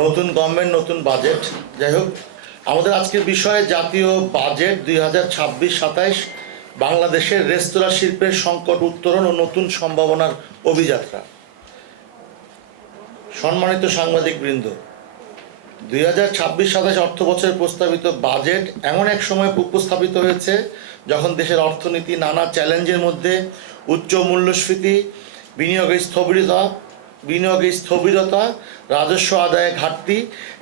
নতুন গভর্নমেন্ট, নতুন বাজেট। যাই হোক, আমাদের আজকের বিষয় জাতীয় বাজেট 2026-27 বাংলাদেশের রেস্তোরাঁ শিল্পের সংকট উত্তরণ ও নতুন সম্ভাবনার অভিযাত্রা। সম্মানিত সাংবাদিকবৃন্দ, 2026-27 অর্থ বছরের প্রস্তাবিত বাজেট এমন এক সময় উপস্থাপিত হয়েছে যখন দেশের অর্থনীতি নানা চ্যালেঞ্জের মধ্যে উচ্চ মূল্যস্ফীতি, বিনিয়োগের স্থবিরতা, রাজস্ব আদায়ে ঘাটতি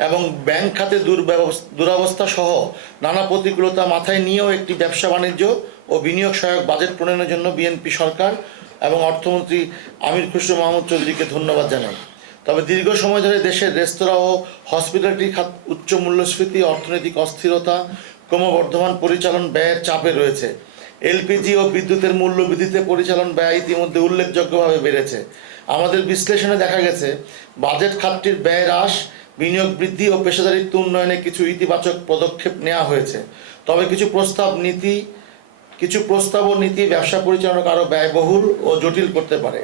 এবং ব্যাংক খাতে দুরবস্থা সহ নানা প্রতিকূলতা মাথায় নিয়েও একটি ব্যবসা বাণিজ্য ও বিনিয়োগ সহায়ক বাজেট প্রণয়নের জন্য বিএনপি সরকার এবং অর্থমন্ত্রী আমির খসরু মাহমুদ চৌধুরীকে ধন্যবাদ জানাই। তবে দীর্ঘ সময় ধরে দেশের রেস্তোরাঁ ও হসপিটালিটি খাত উচ্চ মূল্যস্ফীতি, অর্থনৈতিক অস্থিরতা, ক্রমবর্ধমান পরিচালন ব্যয়ের চাপে রয়েছে। এলপিজি ও বিদ্যুতের মূল্য বৃদ্ধিতে পরিচালন ব্যয় ইতিমধ্যে উল্লেখযোগ্যভাবে বেড়েছে। আমাদের বিশ্লেষণে দেখা গেছে বাজেট খাতটির ব্যয় হ্রাস, বিনিয়োগ বৃদ্ধি ও পেশাদারিত্ব উন্নয়নে কিছু ইতিবাচক পদক্ষেপ নেওয়া হয়েছে। তবে কিছু প্রস্তাব ও নীতি ব্যবসা পরিচালনাকে আরও ব্যয়বহুল ও জটিল করতে পারে।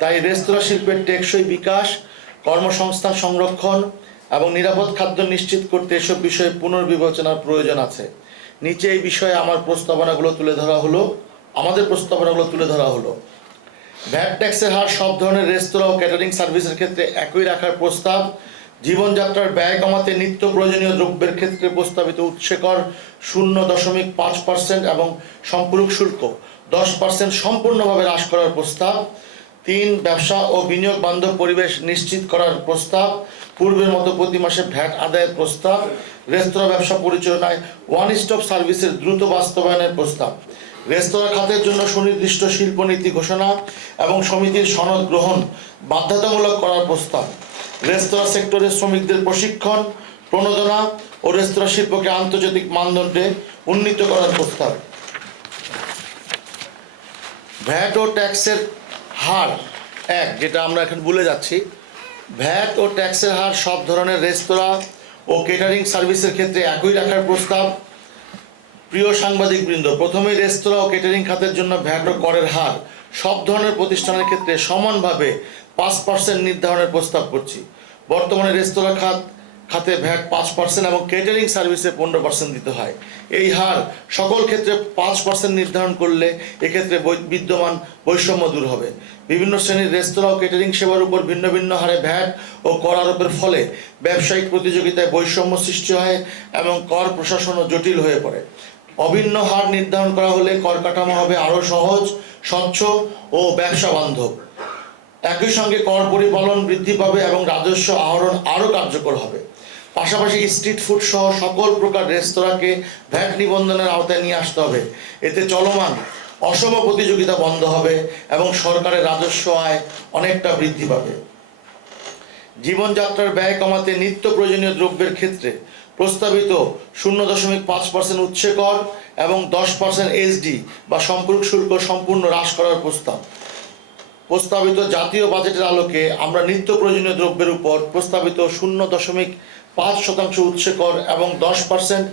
তাই রেস্তোরাঁ শিল্পের টেকসই বিকাশ, কর্মসংস্থান সংরক্ষণ এবং নিরাপদ খাদ্য নিশ্চিত করতে এসব বিষয়ে পুনর্বিবেচনার প্রয়োজন আছে। নিচে এই বিষয়ে আমাদের প্রস্তাবনাগুলো তুলে ধরা হলো। ভ্যাট ট্যাক্সের হার সব ধরনের রেস্তোরাঁ ও ক্যাটারিং সার্ভিসের ক্ষেত্রে একই রাখার প্রস্তাব। জীবনযাত্রার ব্যয় কমাতে নিত্য প্রয়োজনীয় দ্রব্যের ক্ষেত্রে প্রস্তাবিত উৎসে কর 0.5% এবং সম্পূরক শুল্ক 10% সম্পূর্ণভাবে হ্রাস করার প্রস্তাব। 3. ব্যবসা ও বিনিয়োগ বান্ধব পরিবেশ নিশ্চিত করার প্রস্তাব। পূর্বের মতো প্রতি মাসে ভ্যাট আদায়ের প্রস্তাব। রেস্তোরাঁ ব্যবসা পরিচালনায় ওয়ান স্টপ সার্ভিসের দ্রুত বাস্তবায়নের প্রস্তাব। রেস্তোরাঁ খাতের জন্য সুনির্দিষ্ট শিল্পনীতি ঘোষণা এবং সমিতির সনদ গ্রহণ বাধ্যতামূলক করার প্রস্তাব। রেস্তোরাঁ সেক্টরের শ্রমিকদের প্রশিক্ষণ, প্রণোদনা ও রেস্তোরাঁ শিল্পকে আন্তর্জাতিক মানদণ্ডে উন্নীত করার প্রস্তাব। ভ্যাট ও ট্যাক্সের হার যেটা আমরা এখন ভুলে যাচ্ছি, ভ্যাট ও ট্যাক্সের হার সব ধরনের রেস্তোরাঁ ও কেটারিং সার্ভিসের ক্ষেত্রে একই রাখার প্রস্তাব। প্রিয় সাংবাদিকবৃন্দ, প্রথমেই রেস্তোরাঁ ও কেটারিং খাতের জন্য ভ্যাট ও করের হার সব ধরনের প্রতিষ্ঠানের ক্ষেত্রে সমানভাবে 5% নির্ধারণের প্রস্তাব করছি। বর্তমানে রেস্তোরাঁ খাতে ভ্যাট 5% এবং কেটারিং সার্ভিসে 15% দিতে হয়। এই হার সকল ক্ষেত্রে 5% নির্ধারণ করলে এক্ষেত্রে বিদ্যমান বৈষম্য দূর হবে। বিভিন্ন শ্রেণীর রেস্তোরাঁ ও কেটারিং সেবার উপর ভিন্ন ভিন্ন হারে ভ্যাট ও কর আরোপের ফলে ব্যবসায়িক প্রতিযোগিতায় বৈষম্য সৃষ্টি হয় এবং কর প্রশাসনও জটিল হয়ে পড়ে। অভিন্ন হার নির্ধারণ করা হলে কর কাঠামো হবে আরও সহজ, স্বচ্ছ ও ব্যবসা বান্ধব। একই সঙ্গে কর পরিপালন বৃদ্ধি পাবে এবং রাজস্ব আহরণ আরও কার্যকর হবে। পাশাপাশি স্ট্রিট ফুড সহ সকল প্রকার রেস্তোরাঁকে ভ্যাট নিবন্ধনের আওতায় নিয়ে আসতে হবে। এতে চলমান অসম প্রতিযোগিতা বন্ধ হবে এবং সরকারের রাজস্ব আয় অনেকটা বৃদ্ধি পাবে। জীবনযাত্রার ব্যয় কমাতে নিত্য প্রয়োজনীয় দ্রব্যের ক্ষেত্রে প্রস্তাবিত 0.5% উৎসে কর এবং 10% এসডি বা সম্পূরক শুল্ক সম্পূর্ণ হ্রাস করার প্রস্তাবিত জাতীয় বাজেটের আলোকে আমরা নিত্য প্রয়োজনীয় দ্রব্যের উপর প্রস্তাবিত 0.5% উৎসে কর এবং 10%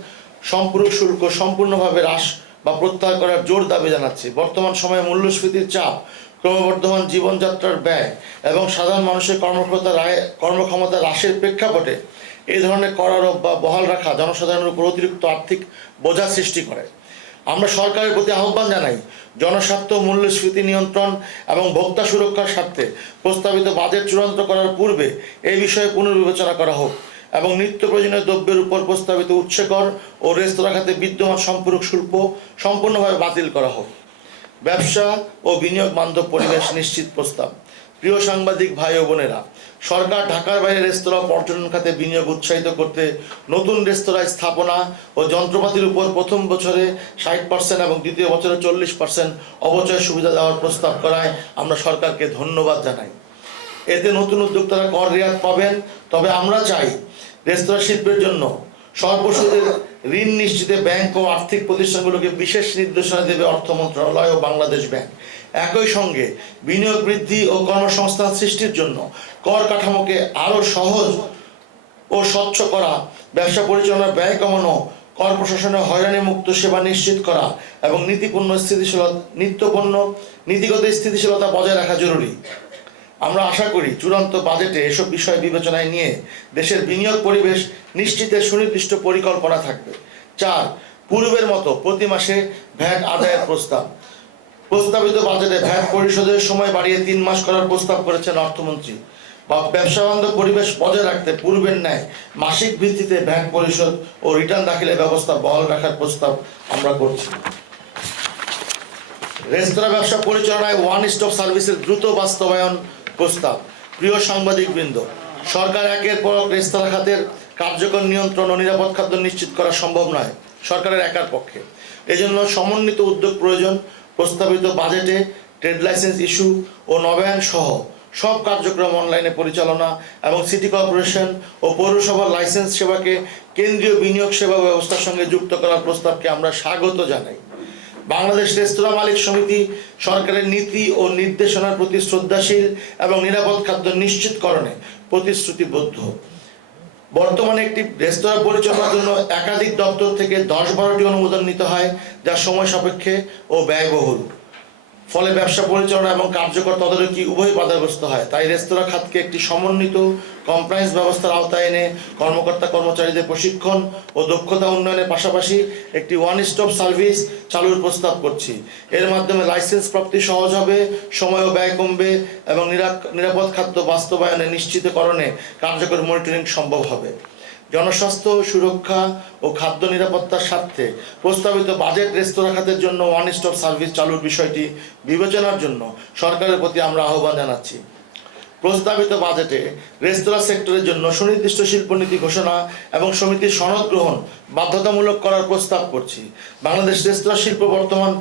সম্পূরক শুল্ক সম্পূর্ণভাবে হ্রাস বা প্রত্যাহার করার জোর দাবি জানাচ্ছি। বর্তমান সময়ে মূল্যস্ফীতির চাপ, ক্রমবর্ধমান জীবনযাত্রার ব্যয় এবং সাধারণ মানুষের কর্মক্ষমতা হ্রাসের প্রেক্ষাপটে এই ধরনের কর আরোপ বা বহাল রাখা জনসাধারণের উপর অতিরিক্ত আর্থিক বোঝা সৃষ্টি করে। আমরা সরকারের প্রতি আহ্বান জানাই, জনস্বার্থ, মূল্যস্ফীতি নিয়ন্ত্রণ এবং ভোক্তা সুরক্ষার স্বার্থে প্রস্তাবিত বাজেট চূড়ান্ত করার পূর্বে এই বিষয়ে পুনর্বিবেচনা করা হোক এবং নিত্য প্রয়োজনীয় দ্রব্যের উপর প্রস্তাবিত উৎসে কর ও রেস্তোরাঁ খাতে বিদ্যমান সম্পূরক শুল্ক সম্পূর্ণভাবে বাতিল করা হোক। ব্যবসা ও বিনিয়োগ বান্ধব পরিবেশ নিশ্চিত প্রস্তাব। প্রিয় সাংবাদিক ভাই ও বোনেরা, সরকার ঢাকার বাইরে রেস্তোরাঁ পর্যটন খাতে বিনিয়োগ উৎসাহিত করতে নতুন রেস্তোরাঁ স্থাপনা ও যন্ত্রপাতির উপর প্রথম বছরে 60% এবং দ্বিতীয় বছরে 40% অবচয় সুবিধা দেওয়ার প্রস্তাব করায় আমরা সরকারকে ধন্যবাদ জানাই। এতে নতুন উদ্যোক্তারা কর রেয়াত পাবেন। তবে আমরা চাই রেস্তোরাঁ শিল্পের জন্য স্বল্পসুদের ঋণ নিশ্চিতে ব্যাংক ও আর্থিক প্রতিষ্ঠানগুলোকে বিশেষ নির্দেশনা দেবে অর্থ মন্ত্রণালয় ও বাংলাদেশ ব্যাংক। একই সঙ্গে বিনিয়োগ বৃদ্ধি ও কর্মসংস্থান সৃষ্টির জন্য কর কাঠামোকে আরও সহজ ও স্বচ্ছ করা, ব্যবসা পরিচালনার ব্যয় কমানো, কর প্রশাসনে হয়রানি মুক্ত সেবা নিশ্চিত করা এবং নীতিগত স্থিতিশীলতা বজায় রাখা জরুরি। আমরা আশা করি চূড়ান্ত বাজেটে এসব বিষয় বিবেচনায় নিয়ে দেশের বিনিয়োগ পরিবেশ নিশ্চিতের সুনির্দিষ্ট পরিকল্পনা থাকবে। 4, পূর্বের মতো প্রতি মাসে ভ্যাট আদায়ের প্রস্তাব। প্রস্তাবিত বাজেটে ভ্যাট পরিশোধের সময় বাড়িয়ে 3 মাস করার প্রস্তাব করেছেন অর্থমন্ত্রী। ব্যবসা বান্ধব পরিবেশ বজায় রাখতে পূর্বের ন্যায় মাসিক ভিত্তিতে ভ্যাট পরিশোধ ও রিটার্ন দাখিলের ব্যবস্থা বহাল রাখার প্রস্তাব আমরা করছি। রেস্তোরাঁ ব্যবসা পরিচালনায় ওয়ান স্টপ সার্ভিসের দ্রুত বাস্তবায়ন প্রস্তাব। প্রিয় সাংবাদিকবৃন্দ, সরকার একের পর এক রেস্তোরাঁ খাতের কার্যকর নিয়ন্ত্রণ ও নিরাপদ খাদ্য নিশ্চিত করা সম্ভব নয় সরকারের একার পক্ষে। এজন্য সমন্বিত উদ্যোগ প্রয়োজন। প্রস্তাবিত বাজেটে ট্রেড লাইসেন্স ইস্যু ও নবায়ন সহ সব কার্যক্রম অনলাইনে পরিচালনা এবং সিটি কর্পোরেশন ও পৌরসভার লাইসেন্স সেবাকে কেন্দ্রীয় বিনিয়োগ সেবা ব্যবস্থার সঙ্গে যুক্ত করার প্রস্তাবকে আমরা স্বাগত জানাই। বাংলাদেশ রেস্তোরাঁ মালিক সমিতি সরকারের নীতি ও নির্দেশনার প্রতি শ্রদ্ধাশীল এবং নিরাপদ খাদ্য নিশ্চিতকরণে প্রতিশ্রুতিবদ্ধ। বর্তমানে একটি রেস্তোরাঁ পরিচালনার জন্য একাধিক দপ্তর থেকে 10-12টি অনুমোদন নিতে হয়, যা সময় সাপেক্ষে ও ব্যয়বহুল। ফলে ব্যবসা পরিচালনা এবং কার্যকর তদারকি উভয় বাধাগ্রস্ত হয়। তাই রেস্তোরাঁ খাতকে একটি সমন্বিত কমপ্লায়েন্স ব্যবস্থার আওতায় এনে কর্মকর্তা কর্মচারীদের প্রশিক্ষণ ও দক্ষতা উন্নয়নের পাশাপাশি একটি ওয়ান স্টপ সার্ভিস চালুর প্রস্তাব করছি। এর মাধ্যমে লাইসেন্স প্রাপ্তি সহজ হবে, সময় ও ব্যয় কমবে এবং নিরাপদ খাদ্য বাস্তবায়নে নিশ্চিতকরণে কার্যকর মনিটরিং সম্ভব হবে। জনস্বাস্থ্য সুরক্ষা ও খাদ্য নিরাপত্তার স্বার্থে প্রস্তাবিত বাজেট রেস্তোরাঁ খাতের জন্য ওয়ান স্টপ সার্ভিস চালুর বিষয়টি বিবেচনার জন্য সরকারের প্রতি আমরা আহ্বান জানাচ্ছি। প্রস্তাবিত বাজেটে রেস্তোরাঁ সেক্টরের জন্য সুনির্দিষ্ট শিল্পনীতি ঘোষণা এবং সমিতির সনদ গ্রহণ বাধ্যতামূলক করার প্রস্তাব করছি। বাংলাদেশ রেস্তোরাঁ শিল্প বর্তমান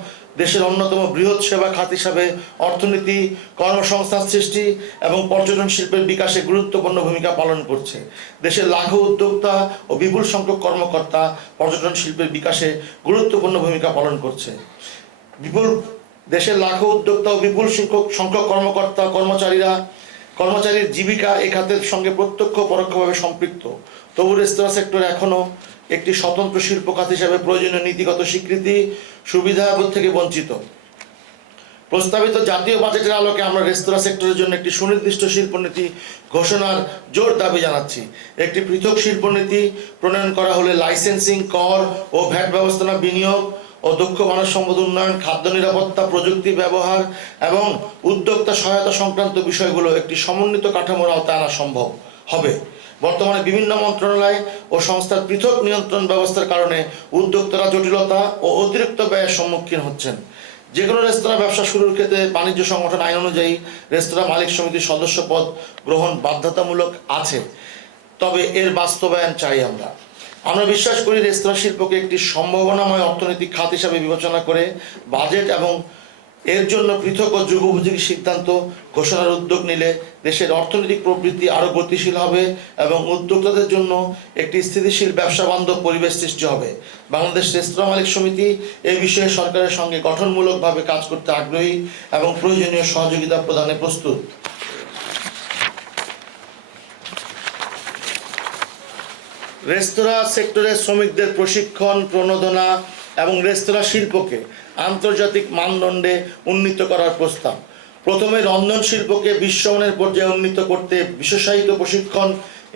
দেশের অন্যতম বৃহৎ সেবা খাত হিসাবে অর্থনীতি, কর্মসংস্থান সৃষ্টি এবং পর্যটন শিল্পের বিকাশে গুরুত্বপূর্ণ ভূমিকা পালন করছে। দেশের লাখো উদ্যোক্তা ও বিপুল সংখ্যক কর্মকর্তা পর্যটন শিল্পের বিকাশে গুরুত্বপূর্ণ ভূমিকা পালন করছে। দেশের লাখো উদ্যোক্তা ও বিপুল সংখ্যক কর্মকর্তা কর্মচারীর জীবিকা এ খাতের সঙ্গে প্রত্যক্ষ পরোক্ষভাবে সম্পৃক্ত। তবু রেস্তোরাঁ সেক্টর এখনও একটি স্বতন্ত্র শিল্প খাত হিসাবে প্রয়োজনীয় নীতিগত স্বীকৃতি সুবিধাবোধ থেকে বঞ্চিত। প্রস্তাবিত জাতীয় বাজেটের আলোকে আমরা রেস্তোরাঁ সেক্টরের জন্য একটি সুনির্দিষ্ট শিল্পনীতি ঘোষণার জোর দাবি জানাচ্ছি। একটি পৃথক শিল্পনীতি প্রণয়ন করা হলে লাইসেন্সিং, কর ও ভ্যাট ব্যবস্থাপনা, বিনিয়োগ ও দক্ষ মানব সম্পদ উন্নয়ন, খাদ্য নিরাপত্তা, প্রযুক্তি ব্যবহার এবং উদ্যোক্তা সহায়তা সংক্রান্ত বিষয়গুলো একটি সমন্বিত কাঠামোর আওতায় আনা সম্ভব হবে। বর্তমানে বিভিন্ন মন্ত্রণালয় ও সংস্থার পৃথক নিয়ন্ত্রণ ব্যবস্থার কারণে উদ্যোক্তারা জটিলতা ও অতিরিক্ত ব্যয়ের সম্মুখীন হচ্ছেন। যে কোনো রেস্তোরাঁ ব্যবসা শুরুর ক্ষেত্রে বাণিজ্য সংগঠন আইন অনুযায়ী রেস্তোরাঁ মালিক সমিতির সদস্য পদ গ্রহণ বাধ্যতামূলক আছে, তবে এর বাস্তবায়ন চাই। আমরা বিশ্বাস করি রেস্তোরাঁ শিল্পকে একটি সম্ভাবনাময় অর্থনৈতিক খাত হিসাবে বিবেচনা করে বাজেট এবং এর জন্য পৃথক ও যুগোপযোগী সিদ্ধান্ত ঘোষণার উদ্যোগ নিলে দেশের অর্থনৈতিক প্রবৃদ্ধি আরও গতিশীল হবে এবং উদ্যোক্তাদের জন্য একটি স্থিতিশীল ব্যবসা বান্ধব পরিবেশ সৃষ্টি হবে। বাংলাদেশ রেস্তোরাঁ মালিক সমিতি এই বিষয়ে সরকারের সঙ্গে গঠনমূলকভাবে কাজ করতে আগ্রহী এবং প্রয়োজনীয় সহযোগিতা প্রদানে প্রস্তুত। রেস্তোরাঁ সেক্টরের শ্রমিকদের প্রশিক্ষণ, প্রণোদনা এবং রেস্তোরাঁ শিল্পকে আন্তর্জাতিক মানদণ্ডে উন্নীত করার প্রস্তাব। প্রথমে রন্ধন শিল্পকে বিশ্বমানের পর্যায়ে উন্নীত করতে বিশেষায়িত প্রশিক্ষণ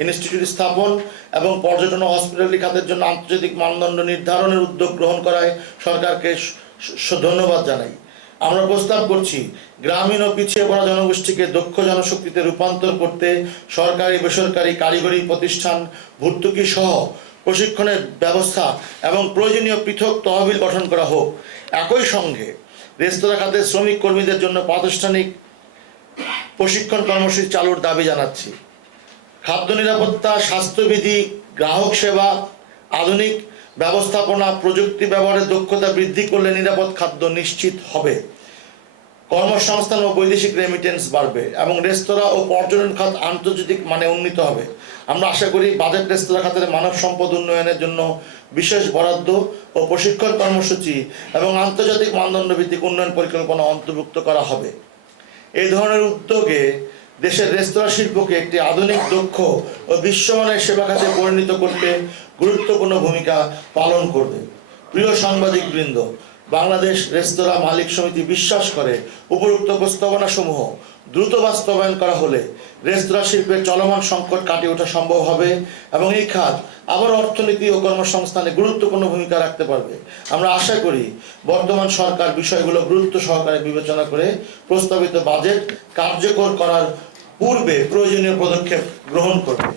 ইনস্টিটিউট স্থাপন এবং পর্যটন ও হসপিটালিটি খাতের জন্য আন্তর্জাতিক মানদণ্ড নির্ধারণের উদ্যোগ গ্রহণ করায় সরকারকে ধন্যবাদ জানাই। আমরা প্রস্তাব করছি গ্রামীণ ও পিছিয়ে পড়া জনগোষ্ঠীকে দক্ষ জনশক্তিতে রূপান্তর করতে সরকারি, বেসরকারি, কারিগরি প্রতিষ্ঠান ভর্তুকি সহ প্রশিক্ষণের ব্যবস্থা এবং প্রয়োজনীয় পৃথক তহবিল গঠন করা হোক। একই সঙ্গে রেস্তোরাঁ খাতের শ্রমিক কর্মীদের জন্য প্রাতিষ্ঠানিক প্রশিক্ষণ কর্মসূচি চালুর দাবি জানাচ্ছি। খাদ্য নিরাপত্তা, স্বাস্থ্যবিধি, গ্রাহক সেবা, আধুনিক ব্যবস্থাপনা, প্রযুক্তি ব্যবহারের দক্ষতা বৃদ্ধি করলে নিরাপদ খাদ্য নিশ্চিত হবে। কর্মসংস্থান ও বৈদেশিক রেমিটেন্স বাড়বে এবং রেস্তোরাঁ ও পর্যটন খাত আন্তর্জাতিক মানে উন্নীত হবে। আমরা আশা করি বাজেট রেস্তোরাঁ খাতের মানব সম্পদ উন্নয়নের জন্য বিশেষ বরাদ্দ ও প্রশিক্ষণ কর্মসূচি এবং আন্তর্জাতিক মানদণ্ড ভিত্তিক উন্নয়ন পরিকল্পনা অন্তর্ভুক্ত করা হবে। এই ধরনের উদ্যোগে দেশের রেস্তোরাঁ শিল্পকে একটি আধুনিক, দক্ষ ও বিশ্বমানের সেবা খাতে পরিণত করতে গুরুত্বপূর্ণ ভূমিকা পালন করবে। প্রিয় সাংবাদিকবৃন্দ, বাংলাদেশ রেস্তোরাঁ মালিক সমিতি বিশ্বাস করে উপরোক্ত প্রস্তাবনাসমূহ দ্রুত বাস্তবায়ন করা হলে রেস্তোরাঁ শিল্পের চলমান সংকট কাটিয়ে ওঠা সম্ভব হবে এবং এই খাত আবার অর্থনীতি ও কর্মসংস্থানে গুরুত্বপূর্ণ ভূমিকা রাখতে পারবে। আমরা আশা করি বর্তমান সরকার বিষয়গুলো গুরুত্ব সহকারে বিবেচনা করে প্রস্তাবিত বাজেট কার্যকর করার পূর্বে প্রয়োজনীয় পদক্ষেপ গ্রহণ করবে।